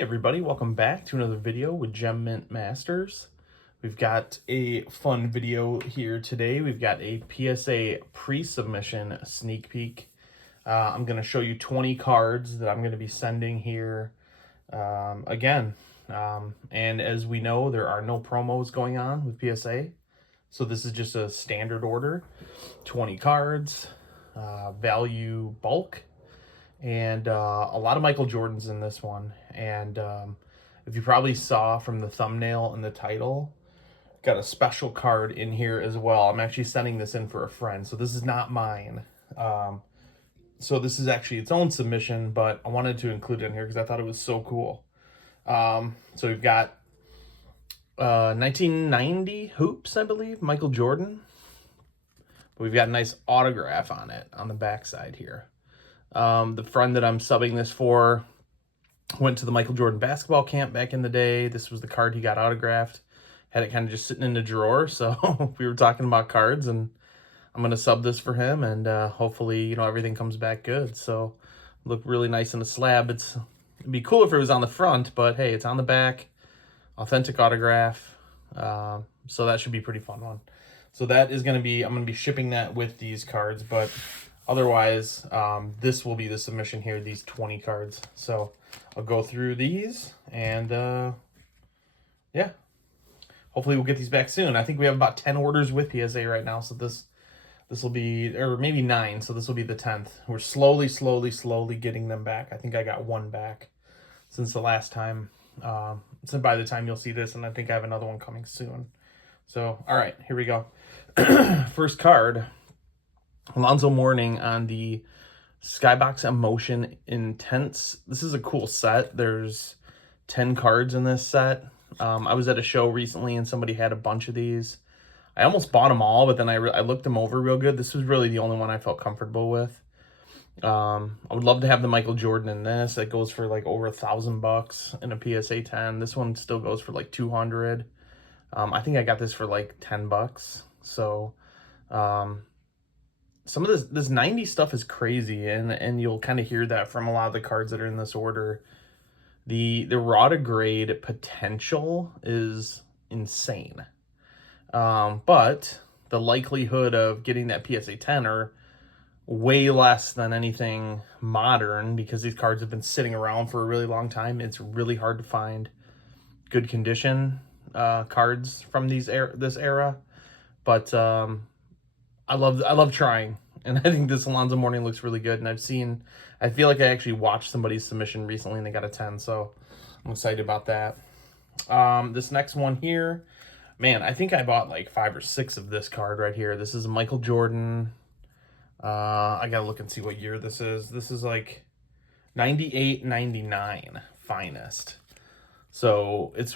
Hey everybody, welcome back to another video with Gem Mint Masters. We've got a fun video here today. We've got a PSA pre-submission sneak peek. I'm going to show you 20 cards that I'm going to be sending here again. And as we know, there are no promos going on with PSA. So this is just a standard order. 20 cards, value bulk. And a lot of Michael Jordans in this one. And if you probably saw from the thumbnail and the title, got a special card in here as well. I'm actually sending this in for a friend, so this is not mine. So this is actually its own submission, but I wanted to include it in here because I thought it was so cool. So we've got 1990 hoops, I believe, Michael Jordan. But we've got a nice autograph on it on the backside here. The friend that I'm subbing this for went to the Michael Jordan basketball camp back in the day. This was the card he got autographed. Had it kind of just sitting in the drawer. So we were talking about cards, and I'm going to sub this for him, and hopefully, you know, everything comes back good. So look really nice in the slab. It'd be cool if it was on the front, but hey, it's on the back. Authentic autograph. So that should be a pretty fun one. So that is going to be, I'm going to be shipping that with these cards, but otherwise, this will be the submission here, these 20 cards. So I'll go through these, and yeah, hopefully we'll get these back soon. I think we have about 10 orders with PSA right now, so this will be, or maybe 9, so this will be the 10th. We're slowly getting them back. I think I got one back since the last time. So by the time you'll see this, and I think I have another one coming soon. So, all right, here we go. First card. Alonzo Mourning on the Skybox Emotion Intense. This is a cool set. There's 10 cards in this set. I was at a show recently and somebody had a bunch of these. I almost bought them all, but then I looked them over real good. This was really the only one I felt comfortable with. I would love to have the Michael Jordan in this. That goes for like over $1,000 in a PSA 10. This one still goes for like 200. I think I got this for like $10. So, some of this 90 stuff is crazy, and you'll kind of hear that from a lot of the cards that are in this order. The raw to grade potential is insane. But the likelihood of getting that PSA 10 are way less than anything modern, because these cards have been sitting around for a really long time. It's really hard to find good condition cards from this era. But I love trying, and I think this Alonzo Mourning looks really good. And I feel like I actually watched somebody's submission recently and they got a 10, so I'm excited about that. This next one here, man, I think I bought like 5 or 6 of this card right here. This is Michael Jordan. I gotta look and see what year this is. This is like 98, 99 finest. So it's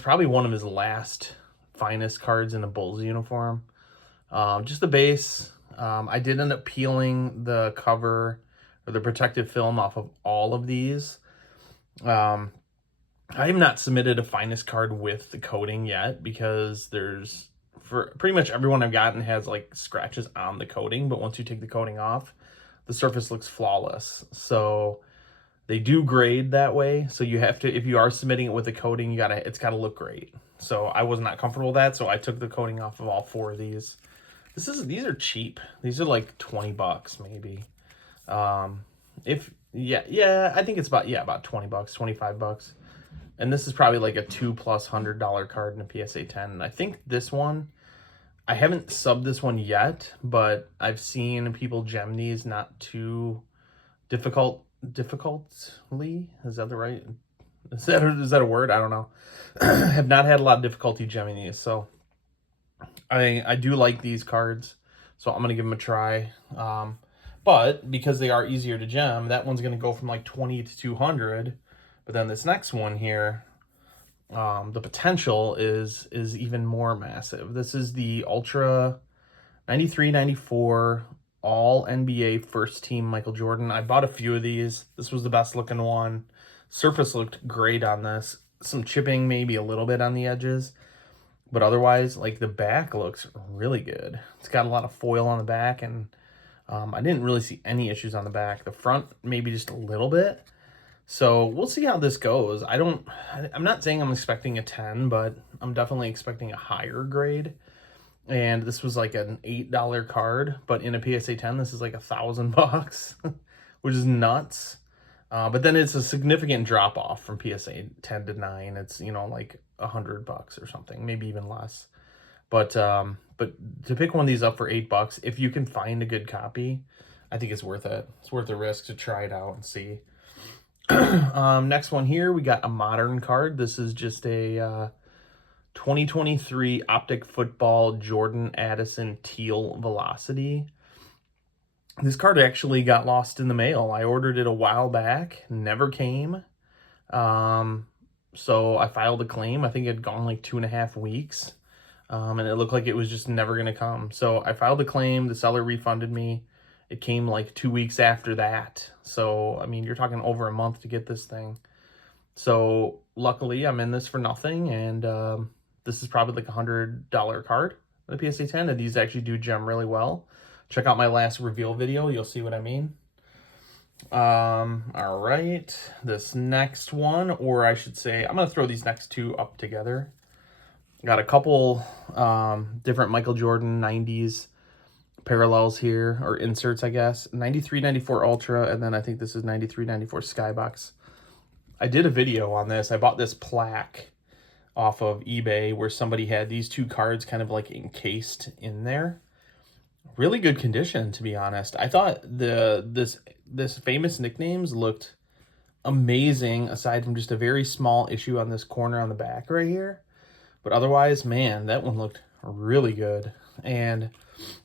probably one of his last finest cards in a Bulls uniform. Just the base. I did end up peeling the cover or the protective film off of all of these. I have not submitted a finest card with the coating yet, because for pretty much everyone I've gotten has like scratches on the coating, but once you take the coating off, the surface looks flawless. So they do grade that way. So you have to, if you are submitting it with the coating, it's gotta look great. So I was not comfortable with that, so I took the coating off of all 4 of these. These are cheap. These are like $20 maybe. I think it's about $20, $25. And this is probably like a $200+ card in a PSA 10. And I think this one, I haven't subbed this one yet, but I've seen people gem these not too difficultly. Is that the right? Is that a word? I don't know. Have not had a lot of difficulty gemming these, so I do like these cards, so I'm going to give them a try. But because they are easier to gem, that one's going to go from like 20 to 200. But then this next one here, the potential is even more massive. This is the Ultra 93-94 All NBA First Team Michael Jordan. I bought a few of these. This was the best looking one. Surface looked great on this. Some chipping, maybe a little bit on the edges. But otherwise, like, the back looks really good. It's got a lot of foil on the back, and I didn't really see any issues on the back. The front, maybe just a little bit. So we'll see how this goes. I'm not saying I'm expecting a 10, but I'm definitely expecting a higher grade. And this was like an $8 card, but in a PSA 10, this is like $1,000, which is nuts. But then it's a significant drop off from PSA 10 to 9. It's, you know, like $100 or something, maybe even less. But to pick one of these up for $8, if you can find a good copy, I think it's worth it. It's worth the risk to try it out and see. Next one here, we got a modern card. This is just a 2023 Optic Football Jordan Addison Teal Velocity. This card actually got lost in the mail. I ordered it a while back, never came. So I filed a claim. I think it had gone like 2.5 weeks. And it looked like it was just never going to come. So I filed a claim. The seller refunded me. It came like 2 weeks after that. So, I mean, you're talking over a month to get this thing. So luckily I'm in this for nothing. And this is probably like $100 card, the PSA 10. And these actually do gem really well. Check out my last reveal video. You'll see what I mean. All right. This next one, or I should say, I'm going to throw these next two up together. Got a couple different Michael Jordan 90s parallels here, or inserts, I guess. 93, 94 Ultra, and then I think this is 93, 94 Skybox. I did a video on this. I bought this plaque off of eBay where somebody had these two cards kind of like encased in there. Really good condition, to be honest. I thought this famous nicknames looked amazing, aside from just a very small issue on this corner on the back right here. But otherwise, man, that one looked really good. And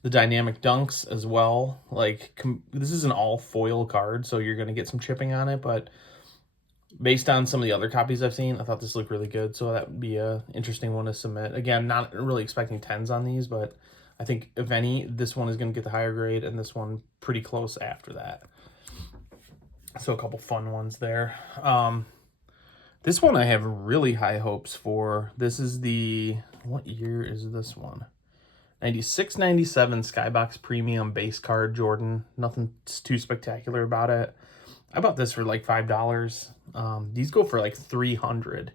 the dynamic dunks as well. Like, this is an all foil card, so you're going to get some chipping on it. But based on some of the other copies I've seen, I thought this looked really good. So that would be a interesting one to submit. Again, not really expecting 10s on these, but I think, if any, this one is going to get the higher grade, and this one pretty close after that. So a couple fun ones there. This one I have really high hopes for. This is the, what year is this one? 96, 97 Skybox Premium base card Jordan. Nothing too spectacular about it. I bought this for like $5. These go for like $300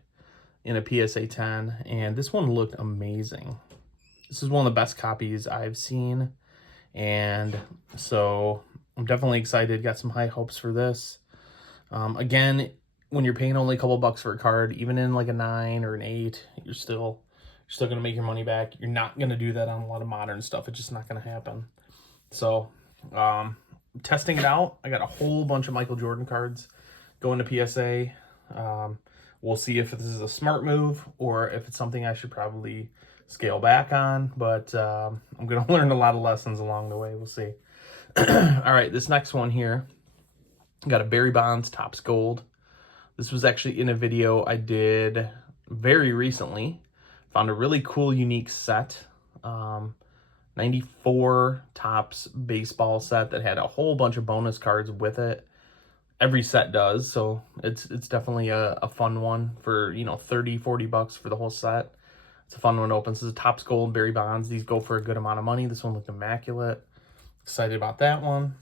in a PSA 10, and this one looked amazing. This is one of the best copies I've seen, and so I'm definitely excited. Got some high hopes for this. Again, when you're paying only a couple bucks for a card, even in like a 9 or an 8, you're still going to make your money back. You're not going to do that on a lot of modern stuff. It's just not going to happen. So, testing it out. I got a whole bunch of Michael Jordan cards going to PSA. We'll see if this is a smart move or if it's something I should probably scale back on. But I'm going to learn a lot of lessons along the way. We'll see. All right, this next one here. Got a Barry Bonds Topps Gold. This was actually in a video I did very recently. Found a really cool, unique set. 94 Topps baseball set that had a whole bunch of bonus cards with it. Every set does, so it's definitely a fun one for, you know, 30, 40 bucks for the whole set. It's a fun one to open. This is a Topps Gold Barry Bonds. These go for a good amount of money. This one looked immaculate. Excited about that one.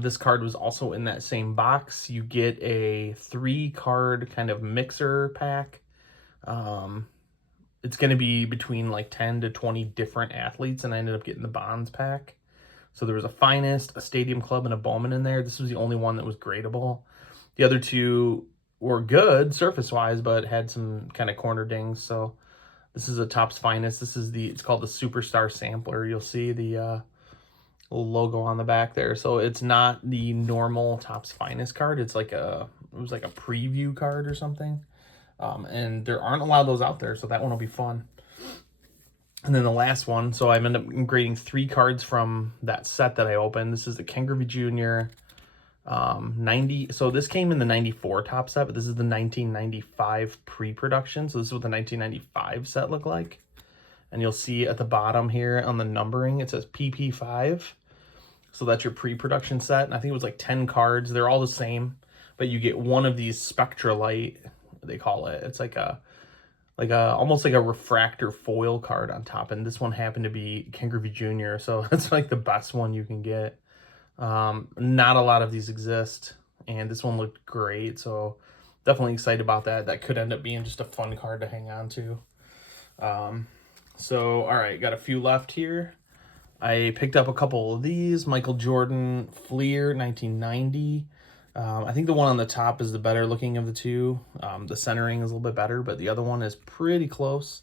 This card was also in that same box. You get a 3-card kind of mixer pack. It's going to be between like 10 to 20 different athletes, and I ended up getting the Bonds pack. So there was a Finest, a Stadium Club, and a Bowman in there. This was the only one that was gradable. The other two were good surface-wise, but had some kind of corner dings. So this is a Topps Finest. This is it's called the Superstar Sampler. You'll see the little logo on the back there. So it's not the normal Topps Finest card. It's like it was like a preview card or something. And there aren't a lot of those out there, so that one will be fun. And then the last one, so I ended up grading 3 cards from that set that I opened. This is the Griffey Jr. 90. So this came in the 94 top set, but this is the 1995 pre-production. So this is what the 1995 set looked like. And you'll see at the bottom here on the numbering, it says PP5. So that's your pre-production set. And I think it was like 10 cards. They're all the same, but you get one of these Spectralite, they call it. It's like almost like a refractor foil card on top. And this one happened to be Griffey Jr. So it's like the best one you can get. Not a lot of these exist. and this one looked great, so definitely excited about that. That could end up being just a fun card to hang on to. So, all right, got a few left here. I picked up a couple of these. Michael Jordan Fleer 1990. I think the one on the top is the better looking of the two. The centering is a little bit better, but the other one is pretty close.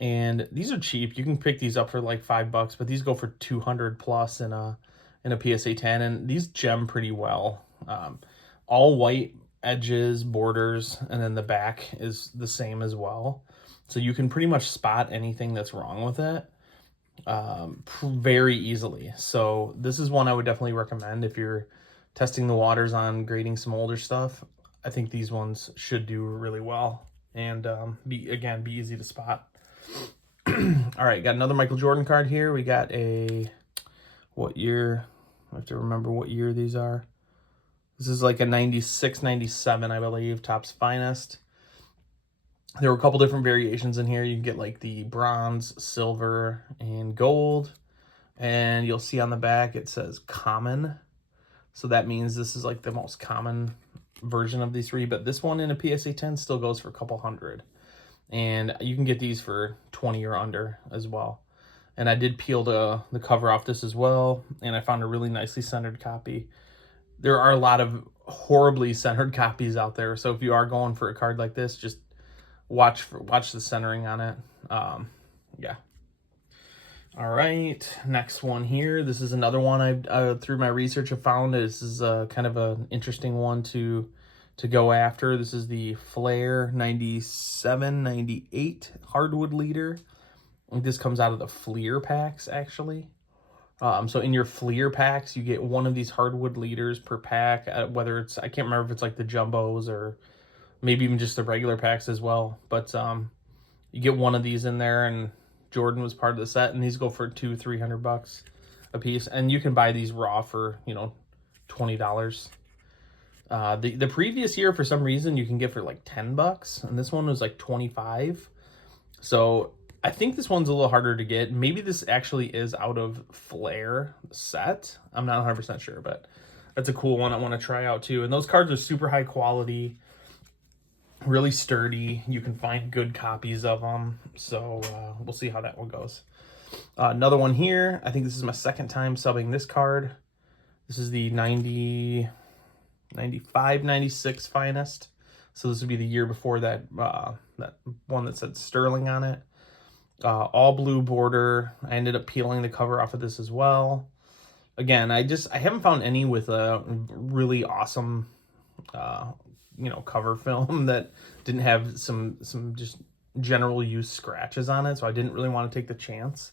And these are cheap. You can pick these up for like $5, but these go for 200 plus in a PSA 10, and these gem pretty well. All white edges, borders, and then the back is the same as well. So you can pretty much spot anything that's wrong with it very easily. So this is one I would definitely recommend if you're testing the waters on grading some older stuff. I think these ones should do really well and be easy to spot. All right, got another Michael Jordan card here. We got a, what year? I have to remember what year these are. This is like a 96, 97, I believe, Topps Finest. There were a couple different variations in here. You can get like the bronze, silver, and gold. And you'll see on the back it says common. So that means this is like the most common version of these three. But this one in a PSA 10 still goes for a couple hundred. And you can get these for 20 or under as well. And I did peel the cover off this as well. And I found a really nicely centered copy. There are a lot of horribly centered copies out there. So if you are going for a card like this, just watch the centering on it. Yeah. All right, next one here. This is another one I through my research have found. This is kind of an interesting one to go after. This is the Flair 97, 98 hardwood leader. I think this comes out of the Fleer packs, actually. So in your Fleer packs, you get one of these hardwood leaders per pack, whether it's, I can't remember if it's like the jumbos or maybe even just the regular packs as well. But you get one of these in there, and Jordan was part of the set, and these go for $200-300 a piece. And you can buy these raw for, $20. The previous year, for some reason, you can get for like $10, and this one was like 25. So I think this one's a little harder to get. Maybe this actually is out of Flair set. I'm not 100% sure, but that's a cool one I want to try out too. And those cards are super high quality, really sturdy. You can find good copies of them. So we'll see how that one goes. Another one here. I think this is my second time subbing this card. This is the 90, 95, 96 Finest. So this would be the year before that, that one that said Sterling on it. All blue border. I ended up peeling the cover off of this as well. Again, I haven't found any with a really awesome, cover film that didn't have some just general use scratches on it. So I didn't really want to take the chance.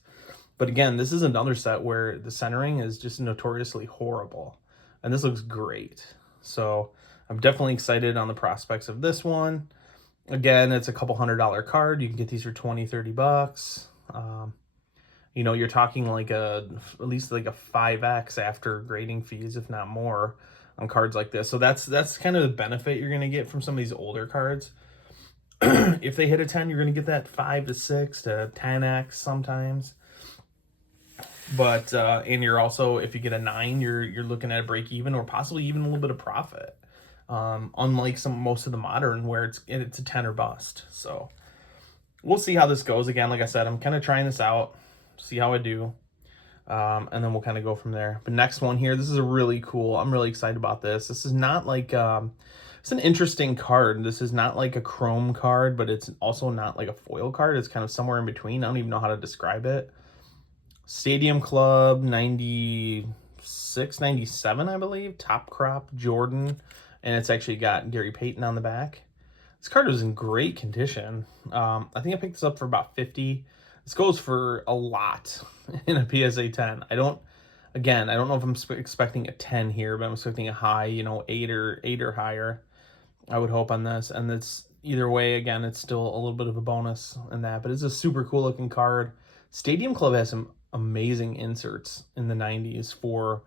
But again, this is another set where the centering is just notoriously horrible. And this looks great. So I'm definitely excited on the prospects of this one. Again, it's a couple $100 card. You can get these for $20-30. You're talking like at least like a 5x after grading fees, if not more, on cards like this. So that's kind of the benefit you're going to get from some of these older cards. If they hit a 10, you're going to get that 5 to 6 to 10x sometimes. But and you're also, if you get a 9, you're looking at a break even or possibly even a little bit of profit. Unlike most of the modern where it's a 10 or bust. So we'll see how this goes. Again, like I said, I'm kind of trying this out, see how I do. And then we'll kind of go from there. But next one here, this is a really cool, I'm really excited about this. This is not like, it's an interesting card. This is not like a chrome card, but it's also not like a foil card. It's kind of somewhere in between. I don't even know how to describe it. Stadium Club 96, 97, I believe. Top Crop Jordan. And it's actually got Gary Payton on the back. This card was in great condition. I think I picked this up for about 50. This goes for a lot in a PSA 10. I don't know if I'm expecting a 10 here, but I'm expecting a high, 8 or higher. I would hope on this. And it's either way, again, it's still a little bit of a bonus in that. But it's a super cool looking card. Stadium Club has some amazing inserts in the 90s for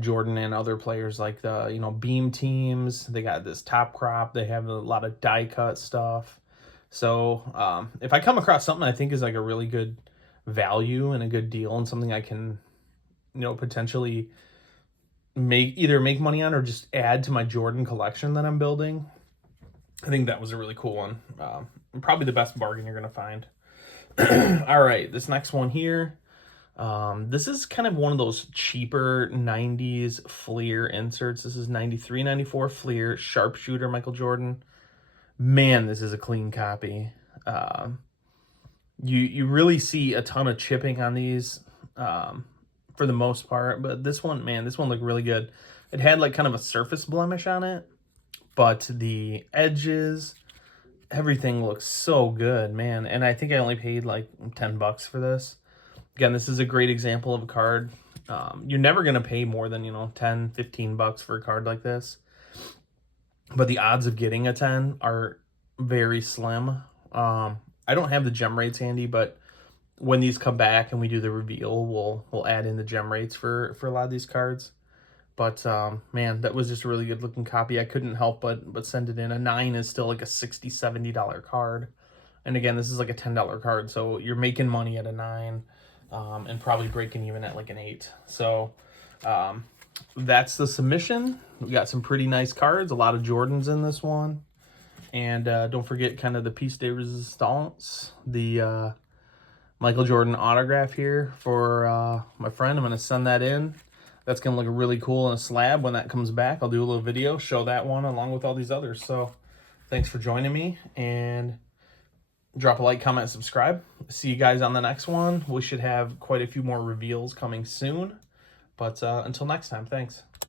Jordan and other players like the beam teams. They got this Top Crop. They have a lot of die cut stuff. So if I come across something I think is like a really good value and a good deal and something I can potentially either make money on or just add to my Jordan collection that I'm building. I think that was a really cool one. Probably the best bargain you're going to find. All right, this next one here. This is kind of one of those cheaper 90s Fleer inserts. This is 93, 94 Fleer, sharpshooter Michael Jordan. Man, this is a clean copy. You really see a ton of chipping on these for the most part, but this one, man, this one looked really good. It had like kind of a surface blemish on it, but the edges, everything looks so good, man. And I think I only paid like $10 for this. Again, this is a great example of a card. You're never going to pay more than, you know, 10, 15 bucks for a card like this. But the odds of getting a 10 are very slim. I don't have the gem rates handy, but when these come back and we do the reveal, we'll add in the gem rates for a lot of these cards. But man, that was just a really good looking copy. I couldn't help but send it in. A 9 is still like a $60, $70 card. And again, this is like a $10 card, so you're making money at a 9 and probably breaking even at like an 8. So that's the submission. We got some pretty nice cards, a lot of Jordans in this one. And don't forget kind of the piece de resistance, the Michael Jordan autograph here for my friend. I'm going to send that in. That's going to look really cool in a slab when that comes back. I'll do a little video, show that one along with all these others. So thanks for joining me, and drop a like, comment, subscribe. See you guys on the next one. We should have quite a few more reveals coming soon. But until next time, thanks.